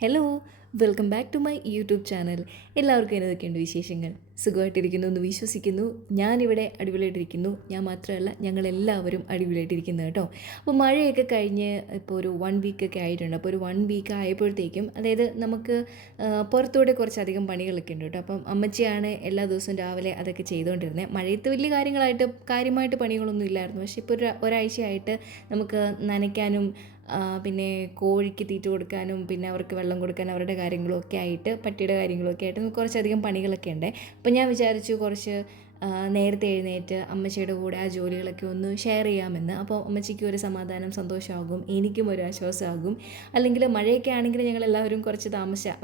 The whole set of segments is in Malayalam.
Hello, welcome back to my YouTube channel. എല്ലാവർക്കും എന്നതൊക്കെയുണ്ട് വിശേഷങ്ങൾ? സുഖമായിട്ടിരിക്കുന്നു എന്ന് വിശ്വസിക്കുന്നു. ഞാനിവിടെ അടിപൊളിയായിട്ടിരിക്കുന്നു. ഞാൻ മാത്രമല്ല, ഞങ്ങളെല്ലാവരും അടിപൊളിയായിട്ടിരിക്കുന്നു കേട്ടോ. അപ്പോൾ മഴയൊക്കെ കഴിഞ്ഞ് ഇപ്പോൾ ഒരു 1 വീക്കൊക്കെ ആയിട്ടുണ്ട്. അപ്പോൾ ഒരു 1 വീക്ക് ആയപ്പോഴത്തേക്കും, അതായത് നമുക്ക് പുറത്തൂടെ കുറച്ചധികം പണികളൊക്കെ ഉണ്ട് കേട്ടോ. അപ്പം അമ്മച്ചിയാണ് എല്ലാ ദിവസവും രാവിലെ അതൊക്കെ ചെയ്തുകൊണ്ടിരുന്നത്. മഴയത്ത് വലിയ കാര്യമായിട്ട് പണികളൊന്നും ഇല്ലായിരുന്നു. പക്ഷേ ഇപ്പോൾ ഒരാഴ്ചയായിട്ട് നമുക്ക് നനയ്ക്കാനും പിന്നെ കോഴിക്ക് തീറ്റ കൊടുക്കാനും പിന്നെ അവർക്ക് വെള്ളം കൊടുക്കാനും അവരുടെ കാര്യങ്ങളൊക്കെ ആയിട്ട് പട്ടിയുടെ കാര്യങ്ങളൊക്കെ ആയിട്ട് നമുക്ക് കുറച്ചധികം പണികളൊക്കെ ഉണ്ട്. അപ്പോൾ ഞാൻ വിചാരിച്ചു കുറച്ച് നേരത്തെ എഴുന്നേറ്റ് അമ്മച്ചിയുടെ കൂടെ ആ ജോലികളൊക്കെ ഒന്ന് ഷെയർ ചെയ്യാമെന്ന്. അപ്പോൾ അമ്മച്ചിക്കും ഒരു സമാധാനം, സന്തോഷമാകും, എനിക്കും ഒരു ആശ്വാസമാകും. അല്ലെങ്കിൽ മഴയൊക്കെ ആണെങ്കിൽ ഞങ്ങളെല്ലാവരും കുറച്ച്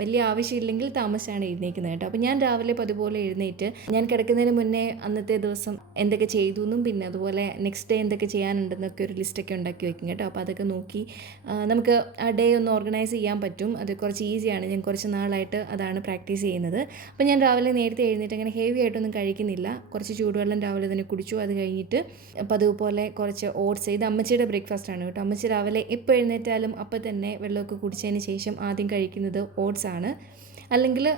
വലിയ ആവശ്യമില്ലെങ്കിൽ താമസിച്ചാണ് എഴുന്നേക്കുന്നത് കേട്ടോ. അപ്പോൾ ഞാൻ രാവിലെ പതുപോലെ എഴുന്നേറ്റ് ഞാൻ കിടക്കുന്നതിന് മുന്നേ അന്നത്തെ ദിവസം എന്തൊക്കെ ചെയ്തു എന്നും പിന്നെ അതുപോലെ നെക്സ്റ്റ് ഡേ എന്തൊക്കെ ചെയ്യാനുണ്ടെന്നൊക്കെ ഒരു ലിസ്റ്റൊക്കെ ഉണ്ടാക്കി വെക്കും കേട്ടോ. അപ്പോൾ അതൊക്കെ നോക്കി നമുക്ക് ആ ഡേ ഒന്ന് ഓർഗനൈസ് ചെയ്യാൻ പറ്റും. അത് കുറച്ച് ഈസിയാണ്. ഞാൻ കുറച്ച് നാളായിട്ട് അതാണ് പ്രാക്ടീസ് ചെയ്യുന്നത്. അപ്പോൾ ഞാൻ രാവിലെ നേരത്തെ എഴുന്നേറ്റ് അങ്ങനെ ഹെവി ആയിട്ടൊന്നും കഴിക്കുന്നില്ല. കുറച്ച് ചൂടുവെള്ളം രാവിലെ തന്നെ കുടിച്ചു. അത് കഴിഞ്ഞിട്ട് അപ്പോൾ അതുപോലെ കുറച്ച് ഓട്സ്, ഇത് അമ്മച്ചിയുടെ ബ്രേക്ക്ഫാസ്റ്റാണ് കേട്ടോ. അമ്മച്ചി രാവിലെ എപ്പോൾ എഴുന്നേറ്റാലും അപ്പം തന്നെ വെള്ളമൊക്കെ കുടിച്ചതിന് ശേഷം ആദ്യം കഴിക്കുന്നത് ഓട്സ് ആണ്, അല്ലെങ്കിൽ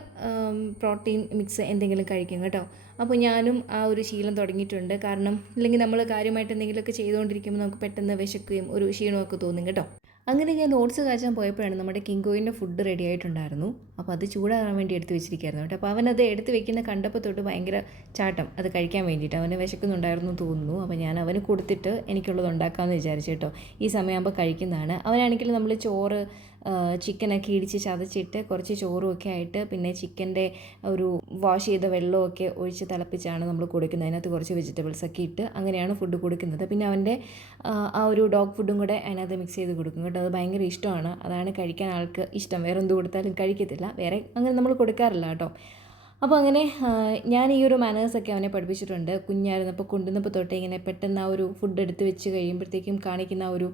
പ്രോട്ടീൻ മിക്സ് എന്തെങ്കിലും കഴിക്കും കേട്ടോ. അപ്പോൾ ഞാനും ആ ഒരു ശീലം തുടങ്ങിയിട്ടുണ്ട്. കാരണം ഇല്ലെങ്കിൽ നമ്മൾ കാര്യമായിട്ട് എന്തെങ്കിലുമൊക്കെ ചെയ്തുകൊണ്ടിരിക്കുമ്പോൾ നമുക്ക് പെട്ടെന്ന് വിശക്കുകയും ഒരു ക്ഷീണമൊക്കെ തോന്നും കേട്ടോ. അങ്ങനെ ഞാൻ ഓട്സ് കാച്ചാൻ പോയപ്പോഴാണ് നമ്മുടെ കിങ്കോയിൻ്റെ ഫുഡ് റെഡി ആയിട്ടുണ്ടായിരുന്നു. അപ്പോൾ അത് ചൂടാകാൻ വേണ്ടി എടുത്ത് വെച്ചിരിക്കുകയായിരുന്നു കേട്ടോ. അപ്പോൾ അവനത് എടുത്ത് വെക്കുന്ന കണ്ടപ്പോൾ തൊട്ട് ഭയങ്കര ചാട്ടം അത് കഴിക്കാൻ വേണ്ടിയിട്ട്. അവന് വിശക്കുന്നുണ്ടായിരുന്നു തോന്നുന്നു. അപ്പോൾ ഞാൻ അവന് കൊടുത്തിട്ട് എനിക്കുള്ളത് ഉണ്ടാക്കാമെന്ന് വിചാരിച്ചു കേട്ടോ. ഈ സമയമാകുമ്പോൾ കഴിക്കുന്നതാണ്. അവനാണെങ്കിൽ നമ്മൾ ചോറ് ചിക്കനൊക്കെ ഇടിച്ച് ചതച്ചിട്ട് കുറച്ച് ചോറും ഒക്കെ ആയിട്ട് പിന്നെ ചിക്കൻ്റെ ഒരു വാഷ് ചെയ്ത വെള്ളമൊക്കെ ഒഴിച്ച് തിളപ്പിച്ചാണ് നമ്മൾ കൊടുക്കുന്നത്. അതിനകത്ത് കുറച്ച് വെജിറ്റബിൾസൊക്കെ ഇട്ട് അങ്ങനെയാണ് ഫുഡ് കൊടുക്കുന്നത്. പിന്നെ അവൻ്റെ ആ ഒരു ഡോഗ് ഫുഡും കൂടെ അതിനകത്ത് മിക്സ് ചെയ്ത് കൊടുക്കും കേട്ടോ. അത് ഭയങ്കര ഇഷ്ടമാണ്. അതാണ് കഴിക്കാൻ ആൾക്ക് ഇഷ്ടം. വേറെ എന്ത് കൊടുത്താലും കഴിക്കത്തില്ല. വേറെ അങ്ങനെ നമ്മൾ കൊടുക്കാറില്ല കേട്ടോ. അപ്പോൾ അങ്ങനെ ഞാൻ ഈ ഒരു മാനേഴ്സൊക്കെ അവനെ പഠിപ്പിച്ചിട്ടുണ്ട്. കുഞ്ഞായിരുന്നപ്പോൾ കൊണ്ടുവന്നപ്പോൾ തൊട്ടേ ഇങ്ങനെ പെട്ടെന്ന് ആ ഒരു ഫുഡ് എടുത്ത് വെച്ച് കഴിയുമ്പോഴത്തേക്കും കാണിക്കുന്ന ഒരു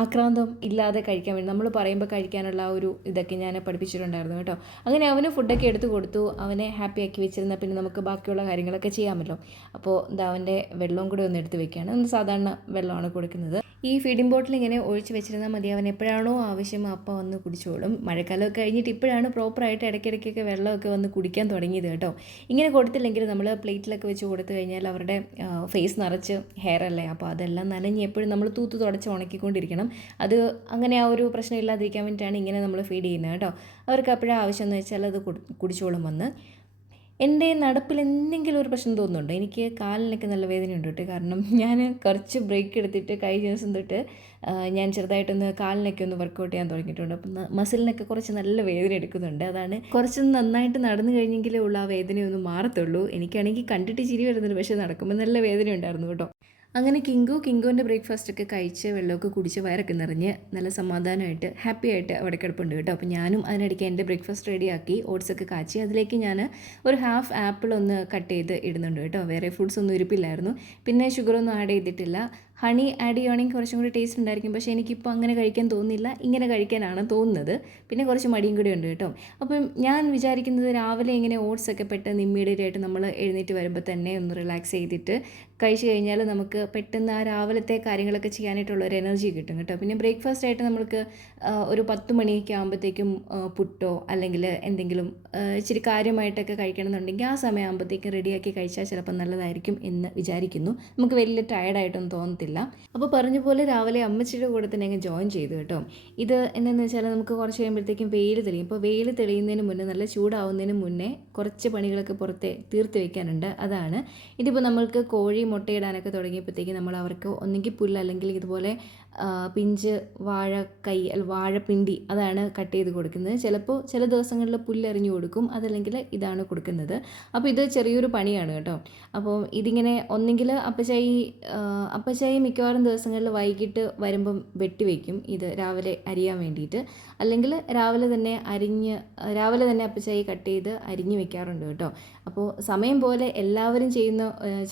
ആക്രാന്തം ഇല്ലാതെ കഴിക്കാൻ വേണ്ടി നമ്മൾ പറയുമ്പോൾ കഴിക്കാനുള്ള ആ ഒരു ഇതൊക്കെ ഞാൻ പഠിപ്പിച്ചിട്ടുണ്ടായിരുന്നു കേട്ടോ. അങ്ങനെ അവന് ഫുഡൊക്കെ എടുത്ത് കൊടുത്തു. അവനെ ഹാപ്പി ആക്കി വെച്ചിരുന്നാൽ പിന്നെ നമുക്ക് ബാക്കിയുള്ള കാര്യങ്ങളൊക്കെ ചെയ്യാമല്ലോ. അപ്പോൾ ഇതാ അവൻ്റെ വെള്ളവും കൂടെ ഒന്ന് എടുത്ത് വെക്കുകയാണ്. ഒന്ന് സാധാരണ വെള്ളമാണ് കൊടുക്കുന്നത്. ഈ ഫീഡിംഗ് ബോട്ടിൽ ഇങ്ങനെ ഒഴിച്ച് വെച്ചിരുന്നാൽ മതി. അവൻ എപ്പോഴാണോ ആവശ്യം അപ്പം വന്ന് കുടിച്ചോളും. മഴക്കാലമൊക്കെ കഴിഞ്ഞിട്ട് ഇപ്പോഴാണ് പ്രോപ്പറായിട്ട് ഇടയ്ക്കിടയ്ക്കൊക്കെ വെള്ളമൊക്കെ വന്ന് കുടിക്കാൻ തുടങ്ങിയത് കേട്ടോ. ഇങ്ങനെ കൊടുത്തില്ലെങ്കിൽ നമ്മൾ പ്ലേറ്റിലൊക്കെ വെച്ച് കൊടുത്തു കഴിഞ്ഞാൽ അവരുടെ ഫേസ് നിറച്ച് ഹെയർ അല്ലേ. അപ്പോൾ അതെല്ലാം നനഞ്ഞ് എപ്പോഴും നമ്മൾ തൂത്ത് തുടച്ച് ഉണക്കിക്കൊണ്ടിരിക്കണം. അത് അങ്ങനെ ആ ഒരു പ്രശ്നം ഇല്ലാതിരിക്കാൻ വേണ്ടിയിട്ടാണ് ഇങ്ങനെ നമ്മൾ ഫീഡ് ചെയ്യുന്നത് കേട്ടോ. അവർക്ക് എപ്പോഴാണ് ആവശ്യം എന്ന് വെച്ചാൽ അത് കുടിച്ചോളും വന്ന്. എൻ്റെ നടപ്പിൽ എന്തെങ്കിലും ഒരു പ്രശ്നം തോന്നുന്നുണ്ട്. എനിക്ക് കാലിനൊക്കെ നല്ല വേദനയുണ്ട് കേട്ടോ. കാരണം ഞാൻ കുറച്ച് ബ്രേക്ക് എടുത്തിട്ട് കഴിഞ്ഞ ദിവസം തൊട്ട് ഞാൻ ചെറുതായിട്ടൊന്ന് കാലിനൊക്കെ ഒന്ന് വർക്കൗട്ട് ചെയ്യാൻ തുടങ്ങിയിട്ടുണ്ട്. അപ്പം മസിലിനൊക്കെ കുറച്ച് നല്ല വേദന എടുക്കുന്നുണ്ട്. അതാണ് കുറച്ചൊന്ന് നന്നായിട്ട് നടന്നു കഴിഞ്ഞെങ്കിലേ ഉള്ളൂ ആ വേദനയൊന്നും മാറത്തുള്ളൂ. എനിക്കാണെങ്കിൽ കണ്ടിട്ട് ചിരി വരുന്നുണ്ട്, പക്ഷേ നടക്കുമ്പോൾ നല്ല വേദന ഉണ്ടായിരുന്നു കേട്ടോ. അങ്ങനെ കിങ്കുവിൻ്റെ ബ്രേക്ക്ഫാസ്റ്റൊക്കെ കഴിച്ച് വെള്ളമൊക്കെ കുടിച്ച് വയറൊക്കെ നിറഞ്ഞ് നല്ല സമാധാനമായിട്ട് ഹാപ്പി ആയിട്ട് അവിടെ കിടപ്പുണ്ട് കേട്ടോ. അപ്പോൾ ഞാനും അതിനിടയ്ക്ക് എൻ്റെ ബ്രേക്ക്ഫാസ്റ്റ് റെഡിയാക്കി ഓട്സൊക്കെ കാച്ചി അതിലേക്ക് ഞാൻ ഒരു ഹാഫ് ആപ്പിൾ ഒന്ന് കട്ട് ചെയ്ത് ഇടുന്നുണ്ട് കേട്ടോ. വേറെ ഫ്രൂട്ട്സ് ഒന്നും ഇരിപ്പില്ലായിരുന്നു. പിന്നെ ഷുഗറൊന്നും ആഡ് ചെയ്തിട്ടില്ല. ഹണി ആഡ് ചെയ്യുകയാണെങ്കിൽ കുറച്ചും കൂടി ടേസ്റ്റ് ഉണ്ടായിരിക്കും. പക്ഷേ എനിക്കിപ്പോൾ അങ്ങനെ കഴിക്കാൻ തോന്നുന്നില്ല, ഇങ്ങനെ കഴിക്കാനാണ് തോന്നുന്നത്. പിന്നെ കുറച്ച് മടിയും കൂടി ഉണ്ട് കേട്ടോ. അപ്പം ഞാൻ വിചാരിക്കുന്നത് രാവിലെ ഇങ്ങനെ ഓട്സൊക്കെ പെട്ടെന്ന് ഇമ്മീഡിയറ്റ് ആയിട്ട് നമ്മൾ എഴുന്നേറ്റ് വരുമ്പോൾ തന്നെ ഒന്ന് റിലാക്സ് ചെയ്തിട്ട് കഴിച്ച് കഴിഞ്ഞാൽ നമുക്ക് പെട്ടെന്ന് ആ രാവിലത്തെ കാര്യങ്ങളൊക്കെ ചെയ്യാനായിട്ടുള്ള ഒരു എനർജി കിട്ടും കേട്ടോ. പിന്നെ ബ്രേക്ക്ഫാസ്റ്റ് ആയിട്ട് നമുക്ക് ഒരു 10 മണിയൊക്കെ ആകുമ്പോഴത്തേക്കും പുട്ടോ അല്ലെങ്കിൽ എന്തെങ്കിലും ഇച്ചിരി കാര്യമായിട്ടൊക്കെ കഴിക്കണമെന്നുണ്ടെങ്കിൽ ആ സമയം ആകുമ്പോഴത്തേക്കും റെഡിയാക്കി കഴിച്ചാൽ ചിലപ്പോൾ നല്ലതായിരിക്കും എന്ന് വിചാരിക്കുന്നു. നമുക്ക് വലിയ ടയർഡായിട്ടൊന്നും തോന്നത്തില്ല. അപ്പോൾ പറഞ്ഞ പോലെ രാവിലെ അമ്മച്ചിയുടെ കൂടെ തന്നെ അങ്ങ് ജോയിൻ ചെയ്തു കേട്ടോ. ഇത് എന്താണെന്ന് വെച്ചാൽ നമുക്ക് കുറച്ച് കഴിയുമ്പോഴത്തേക്കും വെയിൽ തെളിയും. അപ്പോൾ വെയിൽ തെളിയുന്നതിന് മുന്നേ, നല്ല ചൂടാവുന്നതിന് മുന്നേ കുറച്ച് പണികളൊക്കെ പുറത്തെ തീർത്ത് വയ്ക്കാനുണ്ട്. അതാണ് ഇതിപ്പോൾ നമ്മൾക്ക് കോഴി മുട്ടയിടാനൊക്കെ തുടങ്ങിയപ്പോഴത്തേക്ക് നമ്മൾ അവർക്ക് ഒന്നെങ്കിൽ പുല്ല് അല്ലെങ്കിൽ ഇതുപോലെ പിഞ്ച് വാഴപ്പിണ്ടി അതാണ് കട്ട് ചെയ്ത് കൊടുക്കുന്നത്. ചില ദിവസങ്ങളിൽ പുല്ലരിഞ്ഞു കൊടുക്കും, അതല്ലെങ്കിൽ ഇതാണ് കൊടുക്കുന്നത്. അപ്പോൾ ഇത് ചെറിയൊരു പണിയാണ് കേട്ടോ. അപ്പോൾ ഇതിങ്ങനെ ഒന്നെങ്കിൽ അപ്പച്ചായി മിക്കവാറും ദിവസങ്ങളിൽ വൈകിട്ട് വരുമ്പം വെട്ടി വയ്ക്കും ഇത് രാവിലെ അരിയാൻ വേണ്ടിയിട്ട്. അല്ലെങ്കിൽ രാവിലെ തന്നെ അപ്പച്ചായി കട്ട് ചെയ്ത് അരിഞ്ഞു വെക്കാറുണ്ട് കേട്ടോ. അപ്പോൾ സമയം പോലെ എല്ലാവരും ചെയ്യുന്ന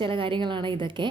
ചില കാര്യങ്ങളാണ് ഇതൊക്കെ.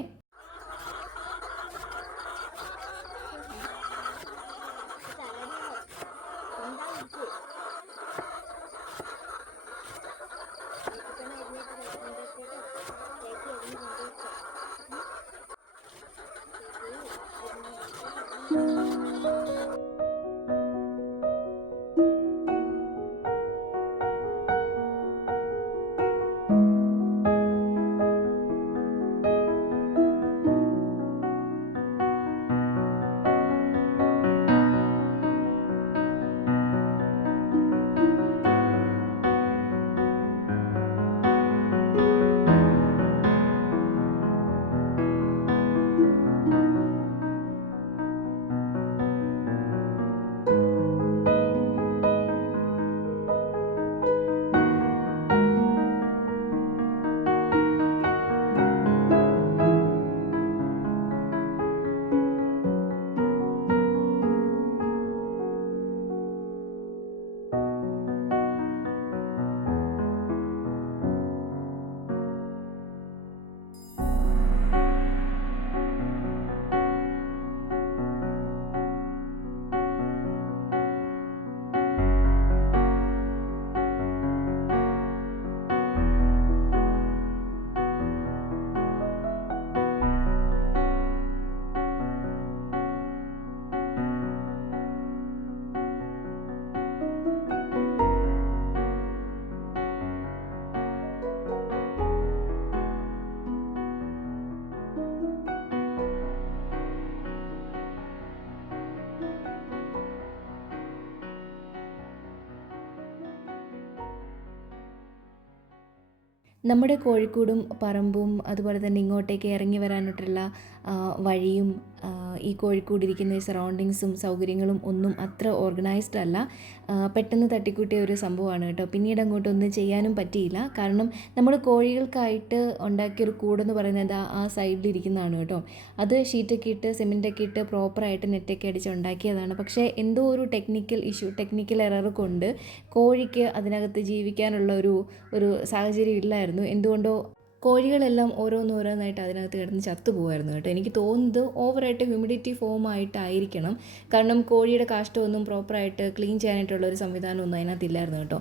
നമ്മുടെ കോഴിക്കോടും പറമ്പും അതുപോലെ തന്നെ ഇങ്ങോട്ടേക്ക് ഇറങ്ങി വരാനായിട്ടുള്ള വഴിയും ഈ കോഴിക്കോടിരിക്കുന്ന ഈ സറൗണ്ടിങ്സും സൗകര്യങ്ങളും ഒന്നും അത്ര ഓർഗനൈസ്ഡ് അല്ല. പെട്ടെന്ന് തട്ടിക്കൂട്ടിയ ഒരു സംഭവമാണ് കേട്ടോ. പിന്നീട് അങ്ങോട്ടൊന്നും ചെയ്യാനും പറ്റിയില്ല. കാരണം നമ്മൾ കോഴികൾക്കായിട്ട് ഉണ്ടാക്കിയൊരു കൂടെന്ന് പറയുന്നത് ആ സൈഡിലിരിക്കുന്നതാണ് കേട്ടോ. അത് ഷീറ്റൊക്കെ ഇട്ട് സിമെൻറ്റൊക്കെ ഇട്ട് പ്രോപ്പറായിട്ട് നെറ്റൊക്കെ അടിച്ച് ഉണ്ടാക്കിയതാണ്. പക്ഷേ എന്തോ ഒരു ടെക്നിക്കൽ എറർ കൊണ്ട് കോഴിക്ക് അതിനകത്ത് ജീവിക്കാനുള്ള ഒരു സാഹചര്യം ഇല്ലായിരുന്നു. എന്തുകൊണ്ടോ കോഴികളെല്ലാം ഓരോന്നോരോന്നായിട്ട് അതിനകത്ത് കിടന്ന് ചത്തുപോകുമായിരുന്നു കേട്ടോ. എനിക്ക് തോന്നുന്നത് ഓവറായിട്ട് ഹ്യൂമിഡിറ്റി ഫോം ആയിട്ടായിരിക്കണം. കാരണം കോഴിയുടെ കാഷ്ടമൊന്നും പ്രോപ്പറായിട്ട് ക്ലീൻ ചെയ്യാനായിട്ടുള്ള ഒരു സംവിധാനമൊന്നും അതിനകത്തില്ലായിരുന്നു കേട്ടോ.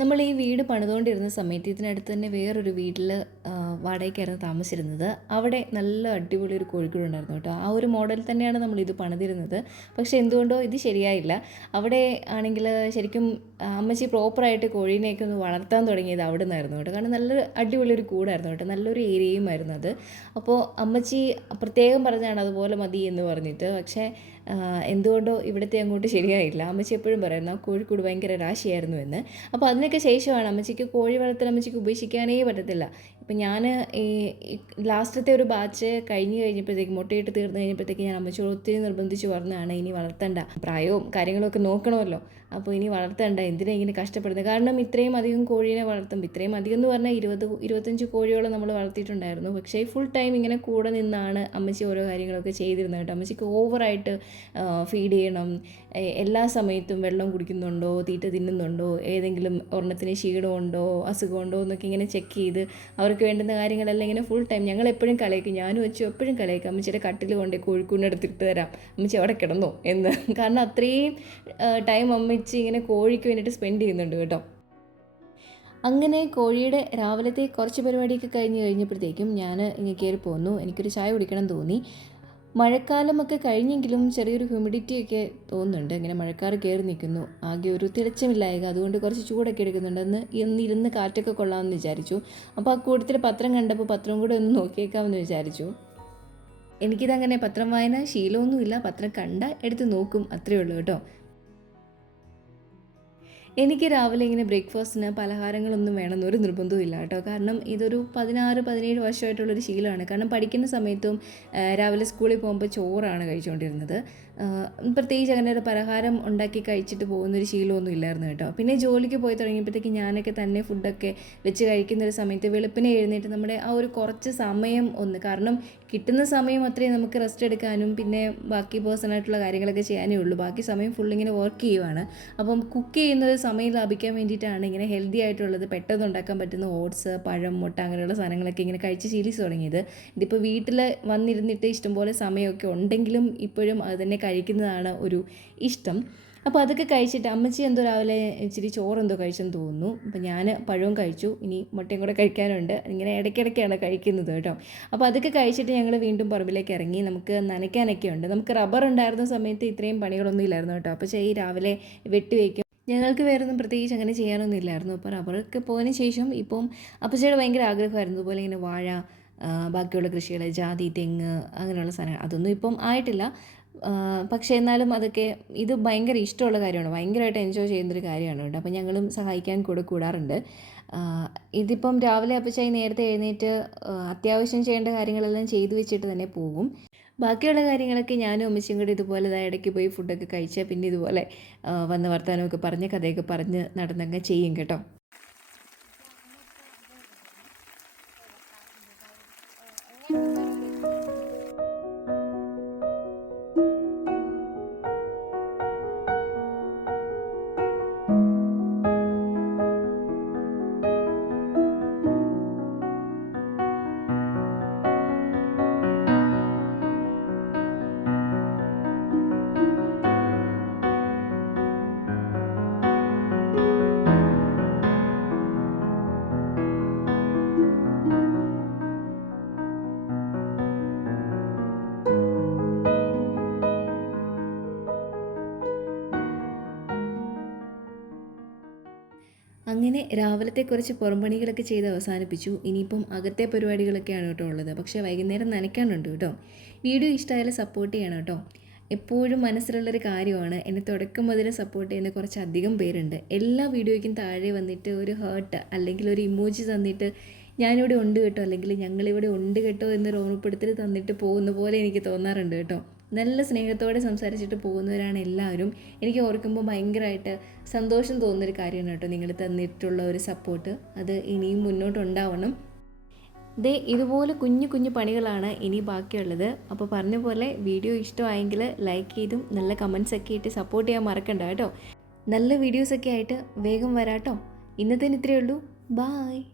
നമ്മൾ ഈ വീട് പണിതുകൊണ്ടിരുന്ന സമയത്ത് ഇതിനടുത്ത് തന്നെ വേറൊരു വീട്ടിൽ വാടകയ്ക്കായിരുന്നു താമസിച്ചിരുന്നത്. അവിടെ നല്ല അടിപൊളി ഒരു കോഴിക്കൂടുണ്ടായിരുന്നു കേട്ടോ. ആ ഒരു മോഡൽ തന്നെയാണ് നമ്മളിത് പണിതിരുന്നത്. പക്ഷേ എന്തുകൊണ്ടോ ഇത് ശരിയായില്ല. അവിടെ ആണെങ്കിൽ ശരിക്കും അമ്മച്ചി പ്രോപ്പറായിട്ട് കോഴീനെയൊക്കെ ഒന്ന് വളർത്താൻ തുടങ്ങിയത് അവിടെ നിന്നായിരുന്നു കേട്ടോ. കാരണം നല്ല അടിപൊളി ഒരു കൂടായിരുന്നു കേട്ടോ. നല്ലൊരു ഏരിയയുമായിരുന്നു അത്. അപ്പോൾ അമ്മച്ചി പ്രത്യേകം പറഞ്ഞാണ് അതുപോലെ മതി എന്ന് പറഞ്ഞിട്ട്. പക്ഷേ എന്തുകൊണ്ടോ ഇവിടുത്തെ അങ്ങോട്ട് ശരിയായില്ല. അമ്മച്ചി എപ്പോഴും പറയുന്നു ആ കോഴിക്കൂട് ഭയങ്കര രാശിയായിരുന്നു എന്ന്. അപ്പോൾ അതിനൊക്കെ ശേഷമാണ് അമ്മച്ചിക്ക് കോഴി വളർത്തൽ അമ്മച്ചിക്ക് ഉപേക്ഷിക്കാനേ പറ്റത്തില്ല. അപ്പം ഞാൻ ഈ ലാസ്റ്റത്തെ ഒരു ബാച്ച് കഴിഞ്ഞപ്പോഴത്തേക്ക് മുട്ടയിട്ട് തീർന്നു കഴിഞ്ഞപ്പോഴത്തേക്ക് ഞാൻ അമ്മച്ചിയോട് ഒത്തിരി നിർബന്ധിച്ച് പറഞ്ഞതാണ് ഇനി വളർത്തണ്ട, പ്രായവും കാര്യങ്ങളൊക്കെ നോക്കണമല്ലോ, അപ്പോൾ ഇനി വളർത്തണ്ട, എന്തിനാ ഇങ്ങനെ കഷ്ടപ്പെടുന്നത്. കാരണം ഇത്രയും അധികം കോഴീനെ വളർത്തുമ്പോൾ, ഇത്രയും അധികം എന്ന് പറഞ്ഞാൽ 25 കോഴിയോളം നമ്മൾ വളർത്തിയിട്ടുണ്ടായിരുന്നു. പക്ഷേ ഫുൾ ടൈം ഇങ്ങനെ കൂടെ നിന്നാണ് അമ്മച്ചി ഓരോ കാര്യങ്ങളൊക്കെ ചെയ്തിരുന്നത് കേട്ടോ. അമ്മച്ചിക്ക് ഓവറായിട്ട് ഫീഡ് ചെയ്യണം, എല്ലാ സമയത്തും വെള്ളം കുടിക്കുന്നുണ്ടോ, തീറ്റ തിന്നുന്നുണ്ടോ, ഏതെങ്കിലും ഒരെണ്ണത്തിന് ക്ഷീണമുണ്ടോ അസുഖമുണ്ടോ എന്നൊക്കെ ഇങ്ങനെ ചെക്ക് ചെയ്ത് അവർക്ക് വേണ്ടുന്ന കാര്യങ്ങളെല്ലാം ഇങ്ങനെ ഫുൾ ടൈം ഞങ്ങൾ എപ്പോഴും കളിയാക്കും, ഞാനും വെച്ചു എപ്പോഴും കളിയാക്കും, അമ്മച്ചിയുടെ കട്ടിൽ കൊണ്ട് കോഴിക്കൂടിനെടുത്തിട്ട് തരാം, അമ്മച്ചി അവിടെ കിടന്നോ എന്ന്. കാരണം അത്രയും ടൈം അമ്മച്ചി ഇങ്ങനെ കോഴിക്ക് വേണ്ടിയിട്ട് സ്പെൻഡ് ചെയ്യുന്നുണ്ട് കേട്ടോ. അങ്ങനെ കോഴിയുടെ രാവിലത്തെ കുറച്ച് പരിപാടിയൊക്കെ കഴിഞ്ഞപ്പോഴത്തേക്കും ഞാൻ ഇങ്ങനെ കയറി പോന്നു. എനിക്കൊരു ചായ കുടിക്കണം തോന്നി. മഴക്കാലമൊക്കെ കഴിഞ്ഞെങ്കിലും ചെറിയൊരു ഹ്യൂമിഡിറ്റിയൊക്കെ തോന്നുന്നുണ്ട്. ഇങ്ങനെ മഴക്കാറ് കയറി നിൽക്കുന്നു, ആകെ ഒരു തിളച്ചമില്ലായക, അതുകൊണ്ട് കുറച്ച് ചൂടൊക്കെ എടുക്കുന്നുണ്ട്. ഇന്നിരുന്ന് കാറ്റൊക്കെ കൊള്ളാമെന്ന് വിചാരിച്ചു. അപ്പോൾ ആ കൂട്ടത്തിൽ പത്രം കണ്ടപ്പോൾ പത്രം കൂടെ ഒന്ന് നോക്കിയേക്കാമെന്ന് വിചാരിച്ചു. എനിക്കിതങ്ങനെ പത്രം വായന ശീലമൊന്നുമില്ല, പത്രം കണ്ട എടുത്ത് നോക്കും, അത്രയേ ഉള്ളൂ കേട്ടോ. എനിക്ക് രാവിലെ ഇങ്ങനെ ബ്രേക്ക്ഫാസ്റ്റിന് പലഹാരങ്ങളൊന്നും വേണമെന്നൊരു നിർബന്ധവും ഇല്ല കേട്ടോ. കാരണം ഇതൊരു 16-17 വർഷമായിട്ടുള്ളൊരു ശീലമാണ്. കാരണം പഠിക്കുന്ന സമയത്തും രാവിലെ സ്കൂളിൽ പോകുമ്പോൾ ചോറാണ് കഴിച്ചുകൊണ്ടിരുന്നത്. പ്രത്യേകിച്ച് അങ്ങനെ ഒരു പലഹാരം ഉണ്ടാക്കി കഴിച്ചിട്ട് പോകുന്നൊരു ശീലമൊന്നും ഇല്ലായിരുന്നു കേട്ടോ. പിന്നെ ജോലിക്ക് പോയി തുടങ്ങിയപ്പോഴത്തേക്ക് ഞാനൊക്കെ തന്നെ ഫുഡൊക്കെ വെച്ച് കഴിക്കുന്നൊരു സമയത്ത് വെളുപ്പിനെ എഴുന്നേറ്റ് നമ്മുടെ ആ ഒരു കുറച്ച് സമയം കാരണം കിട്ടുന്ന സമയം അത്രയും നമുക്ക് റെസ്റ്റ് എടുക്കാനും പിന്നെ ബാക്കി പേഴ്സണായിട്ടുള്ള കാര്യങ്ങളൊക്കെ ചെയ്യാനേ ഉള്ളൂ. ബാക്കി സമയം ഫുള്ളിങ്ങനെ വർക്ക് ചെയ്യുവാണ്. അപ്പം കുക്ക് ചെയ്യുന്നത് സമയം ലാഭിക്കാൻ വേണ്ടിയിട്ടാണ് ഇങ്ങനെ ഹെൽത്തി ആയിട്ടുള്ളത് പെട്ടെന്ന് ഉണ്ടാക്കാൻ പറ്റുന്ന ഓട്സ്, പഴം, മുട്ട അങ്ങനെയുള്ള സാധനങ്ങളൊക്കെ ഇങ്ങനെ കഴിച്ച് ശീലിച്ച് തുടങ്ങിയത്. ഇതിപ്പോൾ വീട്ടിൽ വന്നിരുന്നിട്ട് ഇഷ്ടംപോലെ സമയമൊക്കെ ഉണ്ടെങ്കിലും ഇപ്പോഴും അത് തന്നെ കഴിക്കുന്നതാണ് ഒരു ഇഷ്ടം. അപ്പോൾ അതൊക്കെ കഴിച്ചിട്ട് അമ്മച്ചി എന്തോ രാവിലെ ഇച്ചിരി ചോറെന്തോ കഴിച്ചെന്ന് തോന്നുന്നു. അപ്പോൾ ഞാൻ പഴവും കഴിച്ചു, ഇനി മുട്ടയും കൂടെ കഴിക്കാനുണ്ട്. ഇങ്ങനെ ഇടയ്ക്കിടയ്ക്കാണ് കഴിക്കുന്നത് കേട്ടോ. അപ്പോൾ അതൊക്കെ കഴിച്ചിട്ട് ഞങ്ങൾ വീണ്ടും പറമ്പിലേക്ക് ഇറങ്ങി. നമുക്ക് നനയ്ക്കാനൊക്കെ ഉണ്ട്. നമുക്ക് റബ്ബർ ഉണ്ടായിരുന്ന സമയത്ത് ഇത്രയും പണികളൊന്നും ഇല്ലായിരുന്നു കേട്ടോ. അപ്പോൾ ഈ രാവിലെ വെട്ടി ഞങ്ങൾക്ക് വേറൊന്നും പ്രത്യേകിച്ച് അങ്ങനെ ചെയ്യാനൊന്നും ഇല്ലായിരുന്നു. അപ്പോൾ റബ്ബറൊക്കെ പോയതിന് ശേഷം ഇപ്പം അപ്പച്ചയുടെ ഭയങ്കര ആഗ്രഹമായിരുന്നു അതുപോലെ ഇങ്ങനെ വാഴ, ബാക്കിയുള്ള കൃഷികൾ, ജാതി, തെങ്ങ് അങ്ങനെയുള്ള സാധനങ്ങൾ. അതൊന്നും ഇപ്പം ആയിട്ടില്ല. പക്ഷേ എന്നാലും അതൊക്കെ ഇത് ഭയങ്കര ഇഷ്ടമുള്ള കാര്യമാണ്, ഭയങ്കരമായിട്ട് എൻജോയ് ചെയ്യുന്നൊരു കാര്യമാണ് കേട്ടോ. അപ്പോൾ ഞങ്ങളും സഹായിക്കാൻ കൂടാറുണ്ട്. ഇതിപ്പം രാവിലെ അപ്പച്ചായി നേരത്തെ എഴുന്നേറ്റ് അത്യാവശ്യം ചെയ്യേണ്ട കാര്യങ്ങളെല്ലാം ചെയ്തു വെച്ചിട്ട് തന്നെ പോകും. ബാക്കിയുള്ള കാര്യങ്ങളൊക്കെ ഞാനും അമ്മച്ചിയും കൂടി ഇതുപോലെ ഇടയ്ക്ക് പോയി ഫുഡൊക്കെ കഴിച്ചാൽ പിന്നെ ഇതുപോലെ വന്ന് വർത്തമാനമൊക്കെ പറഞ്ഞ് കഥയൊക്കെ പറഞ്ഞ് നടന്നങ്ങ് ചെയ്യും കേട്ടോ. അങ്ങനെ രാവിലത്തെ കുറച്ച് പുറംപണികളൊക്കെ ചെയ്ത് അവസാനിപ്പിച്ചു. ഇനിയിപ്പം അകത്തെ പരിപാടികളൊക്കെയാണ് കേട്ടോ ഉള്ളത്. പക്ഷേ വൈകുന്നേരം നനയ്ക്കാനുണ്ട് കേട്ടോ. വീഡിയോ ഇഷ്ടമായാലും സപ്പോർട്ട് ചെയ്യണം കേട്ടോ. എപ്പോഴും മനസ്സിലുള്ളൊരു കാര്യമാണ്, എന്നെ തുടക്കം മുതൽ സപ്പോർട്ട് ചെയ്യുന്ന കുറച്ചധികം പേരുണ്ട്. എല്ലാ വീഡിയോയ്ക്കും താഴെ വന്നിട്ട് ഒരു ഹേർട്ട് അല്ലെങ്കിൽ ഒരു ഇമോജി തന്നിട്ട് ഞാനിവിടെ ഉണ്ട് കേട്ടോ, അല്ലെങ്കിൽ ഞങ്ങളിവിടെ ഉണ്ട് കേട്ടോ എന്നൊരു ഓർമ്മപ്പെടുത്തൽ തന്നിട്ട് പോകുന്ന പോലെ എനിക്ക് തോന്നാറുണ്ട് കേട്ടോ. നല്ല സ്നേഹത്തോടെ സംസാരിച്ചിട്ട് പോകുന്നവരാണ് എല്ലാവരും. എനിക്ക് ഓർക്കുമ്പോൾ ഭയങ്കരമായിട്ട് സന്തോഷം തോന്നുന്നൊരു കാര്യമാണ് കേട്ടോ നിങ്ങൾ തന്നിട്ടുള്ള ഒരു സപ്പോർട്ട്. അത് ഇനിയും മുന്നോട്ടുണ്ടാവണം. ഇതുപോലെ കുഞ്ഞു പണികളാണ് ഇനി ബാക്കിയുള്ളത്. അപ്പോൾ പറഞ്ഞ പോലെ വീഡിയോ ഇഷ്ടമായെങ്കിൽ ലൈക്ക് ചെയ്തും നല്ല കമൻസൊക്കെ ഇട്ട് സപ്പോർട്ട് ചെയ്യാൻ മറക്കണ്ട കേട്ടോ. നല്ല വീഡിയോസൊക്കെ ആയിട്ട് വേഗം വരാട്ടോ. ഇന്നത്തേന് ഇത്രയേ ഉള്ളൂ. ബായ്.